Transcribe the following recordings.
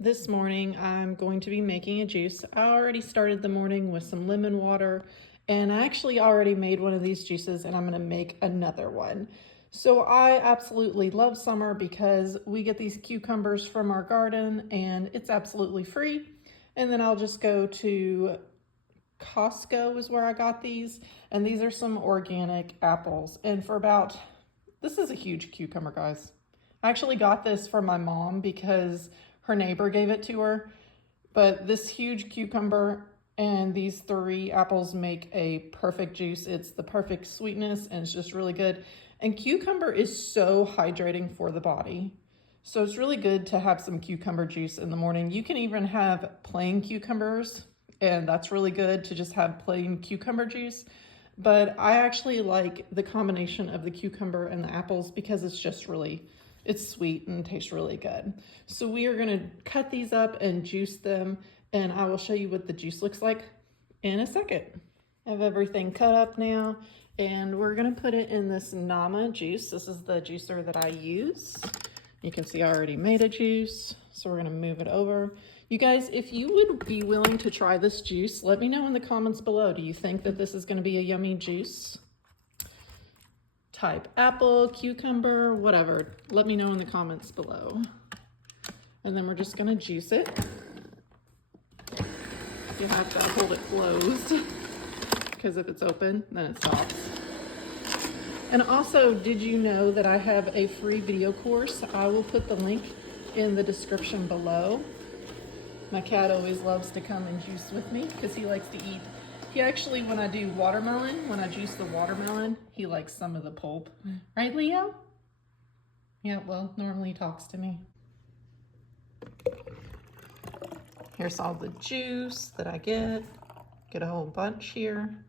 This morning I'm going to be making a juice. I already started the morning with some lemon water, and I actually already made one of these juices and I'm gonna make another one. So I absolutely love summer because we get these cucumbers from our garden and it's absolutely free. And then I'll just go to Costco is where I got these, and these are some organic apples. And for about, this is a huge cucumber, guys. I actually got this from my mom because her neighbor gave it to her, but this huge cucumber and these 3 apples make a perfect juice. It's the perfect sweetness and it's just really good. And cucumber is so hydrating for the body. So it's really good to have some cucumber juice in the morning. You can even have plain cucumbers, and that's really good to just have plain cucumber juice. But I actually like the combination of the cucumber and the apples because it's just really, it's sweet and tastes really good. So we are gonna cut these up and juice them, and I will show you what the juice looks like in a second. I have everything cut up now, and we're gonna put it in this Nama juice. This is the juicer that I use. You can see I already made a juice, so we're gonna move it over. You guys, if you would be willing to try this juice, let me know in the comments below. Do you think that this is gonna be a yummy juice? Type apple, cucumber, whatever. Let me know in the comments below. And then we're just gonna juice it. You have to hold it closed because if it's open, then it stops. And also, did you know that I have a free video course? I will put the link in the description below. My cat always loves to come and juice with me because he likes to eat. He actually, when I do watermelon, when I juice the watermelon, he likes some of the pulp. Right, Leo? Yeah, well, normally he talks to me. Here's all the juice that I get. Get a whole bunch here.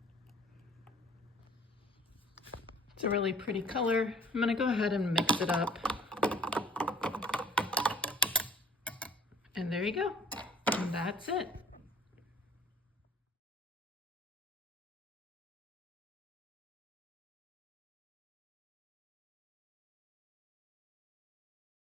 It's a really pretty color. I'm gonna go ahead and mix it up. And there you go. And that's it.